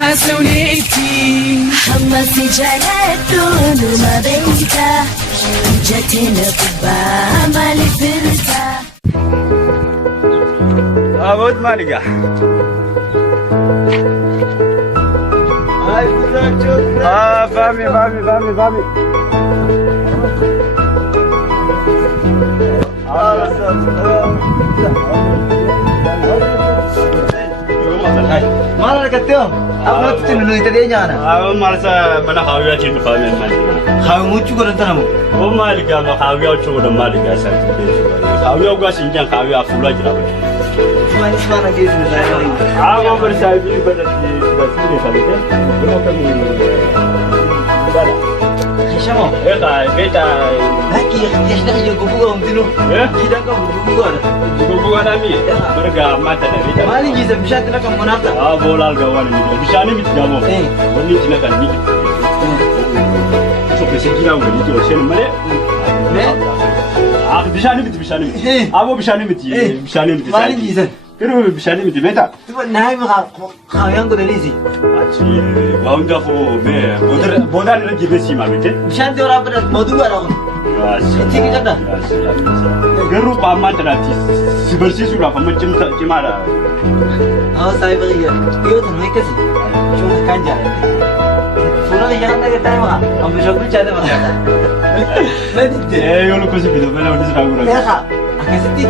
Asuniti Hamasi jalatun mabenta Jatina kuba malifirta Abot maliga Ay kuzachot Fami Mana dekat tu? Apa tu cina nulis tadi nyana? Aku malasa mana kawia cinta fami maliga Kau muncul kau rentan kamu? Oh maliga ma kawia cuci dan maliga sakit kawia gua sinjang kawia fulla jerabat Cuma ni semua nak kisah saya. Aku bersahabat pada sudah sini sahaja belum kami berada Siapa? beta Lagi yang nak jaga buku orang tu. Kita kau buku ada. buku kami mereka mata dan beta Mali kisah bisa tu nak kamu nak. bolal gawan ini bisa ni bit gamu ini cina kan ni so kesekian orang itu sen mana bisa ni abo bisa ni Mali kisah. Kero bisa ni beta Tu naik maka kau yang kau dah lisi. aci wonderful me bodar lagi besi mah bete Bisa tu orang pada madu ada. Cik kita dah. Geru paman terati bersih sudah paman cemara Oh saya beri ya. Dia tu naik kasih. Cuma kanja. Surat yang nak kita mah. Ambil shopping cari mah. Nanti. yo lo kosi bido bela udah sudah gura Ya kak, akhirnya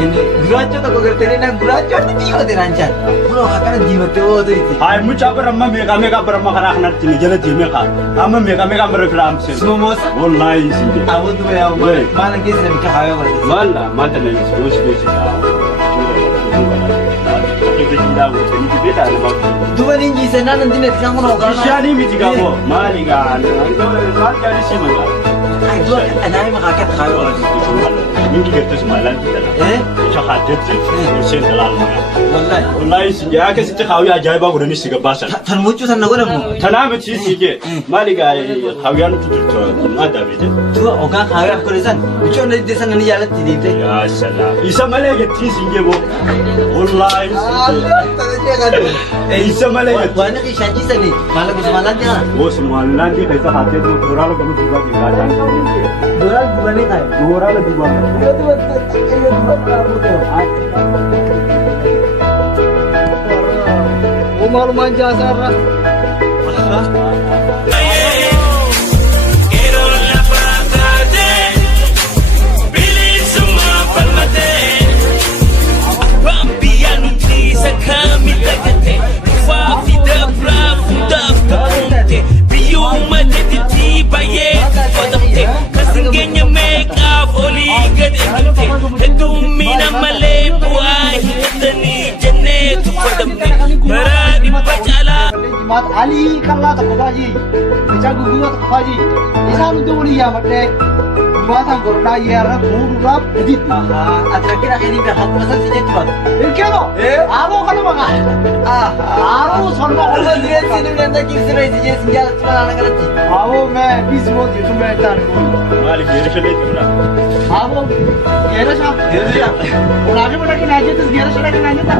ini gurajo tak kau kerja ni gurajo ni dia tu rancang. Pulau akan jiwa tu tu itu. hai mucha beramma mega beramma kana kana tini jala ti meka amma mega beram se Semua mos. wallahi sih Abu tu ya, mana kisah nak kaya kau. walla mata ne so space da kita tidak usah ni beta na Dua ni kisah nanti ni tiang kau nak. Shani miti gabo maliga mal kali si manga Itu anak ni makan kaya kau. mingi gerta semalan kita cha hadet usen dalal Wallahi. wallahi sih ya ke sih khawiya ajaib gura ni siga basan Tan muncul tan nak orang. tanam ci sige maliga khawiyan tutur ada bete Tu orang kaya kau resan. Ucap ni desa ni jalan tidak itu. ya salam isa malega ti sige bo wallahi isa malega Wana kisah kisah ni. Malah kisah malam dia. wo semalan di kaisa hadet tu doral kamu juga di gajan Doral bukan ni kaya. doral juga Umar manja sarah. Mat Ali kalla ta kodaji becha gugu ta kodaji isan tu boli ya matte mata gorda yara pura edit Akhir-akhir ini dah hak pasal sejak tu. irkeno aro kana maga aro sorba Allah dia sini ni anda kisah ni sejak sejak tu nak kerja. aro me bismo jitu me tan maliga irshale tuna aro yera sa Ya. ulage bada ki naje tus yera sa ki naje ta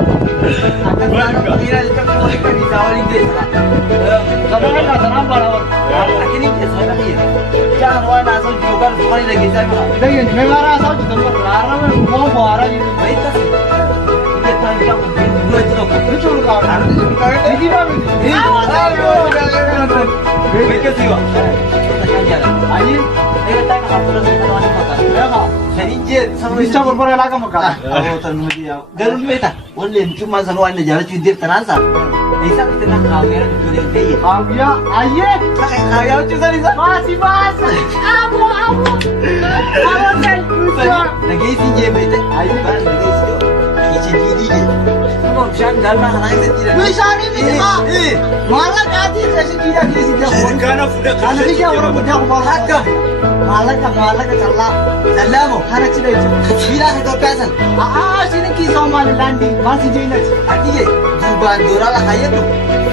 Kira kita boleh kan di awal ini. kada ka sana barabar Akhir ini kisah lagi. Jangan orang asal juga bukan lagi saya. dai me mara sa jitu lara me mo bara ji Baik tak? Kita tanya dua itu kok. ni cholu ka ni ba me Baik ke siwa? Tanya. ani Saya tanya apa pun kita orang makan. ya ka Serinjet sama Bisa berbara laga maka. Oh, tanah dia. Garun beta. Only cuma selalu anda jalan cuci terasa. Bisa kita kawin itu dia. Abia, aye. Kaya cuci terasa. Masih bahasa. Abu. Sen. Lagi si je beta. Ayo kan lagi si. Iji diri je. Kamu jangan galma halai sendiri. Bisa ni bisa. Malah kadi sesi tidak di sini. kana fuda Kalau dia orang muda malah ka. Malah ka salah. Salamu. Kana cile itu. Bila kita pesan. Sini kisah malah landi. Masih jina. Adiye. Juban dorala kaya tu.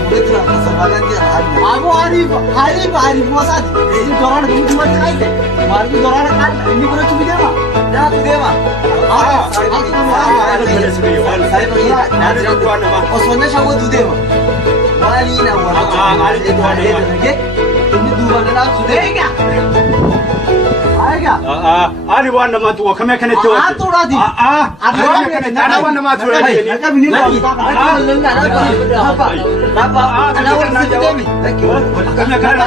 Boleh tu nak semalan dia hari. Abu Arif masad. Ini dorang kamu cuma kai deh. Malu dorang kan. Ini pernah cumi dia mah. Dah tu dia mah. Saya pergi. Oh, soalnya sama tu dia mah. Wali na Ini dua dalam sudah enggak? Ayo. Ani wanda matu wa kame kane to. Atu lagi. Atu kane ana wanda matu lagi. Mereka ini lagi. Apa? Ada orang situ demi. Kame kane.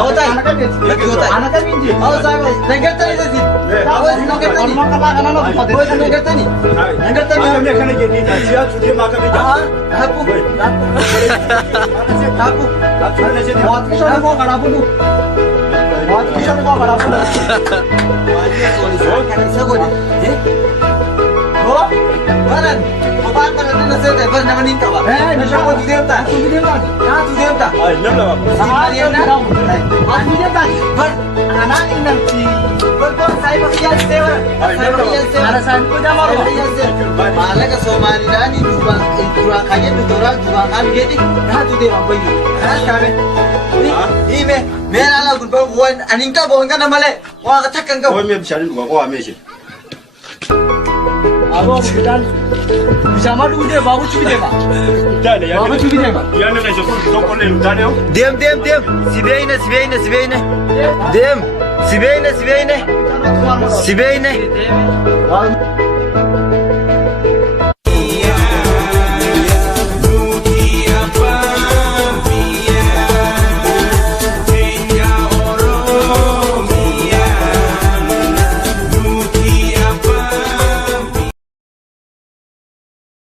Awak tay. Lagi hotai. Anak kami ini. Awak saya negara tadi sih. Awak negara tadi. Awak negara tadi. Negara tadi. Kame kane jadi dia sudah makan dia. Aku. Aku. Buat kita mau kerap dulu. Buat kita mau kerap dulu. Oh, baran. Obat mana ni nasi teh? Baran nama ni tak apa? Nasi apa tu dia tak? Tu dia tak? Tu dia tak? Ay, namla ba. Sama dia nak? Aku dia tak. Bar, Anak ini nanti. bar saya pakai sewa. Saya pakai sewa. Ada sanku jamar. Malah ke Somali dah ni dua kaya dua kan gitu. Dah tu dia apa ini? Dah kami. Ini mera lah guna buat aningka bukan kan nama le. Wah katakan kau. Ko me bishan ko ko me shi. Abo bukan. Bisa malu dia baru cuci dia pak. Dale ya. Baru cuci dia pak. Ya ne kai so ko le dale yo. Diam. Sibeine. Diam. Sibeine. Siapa tuan? Sibeine.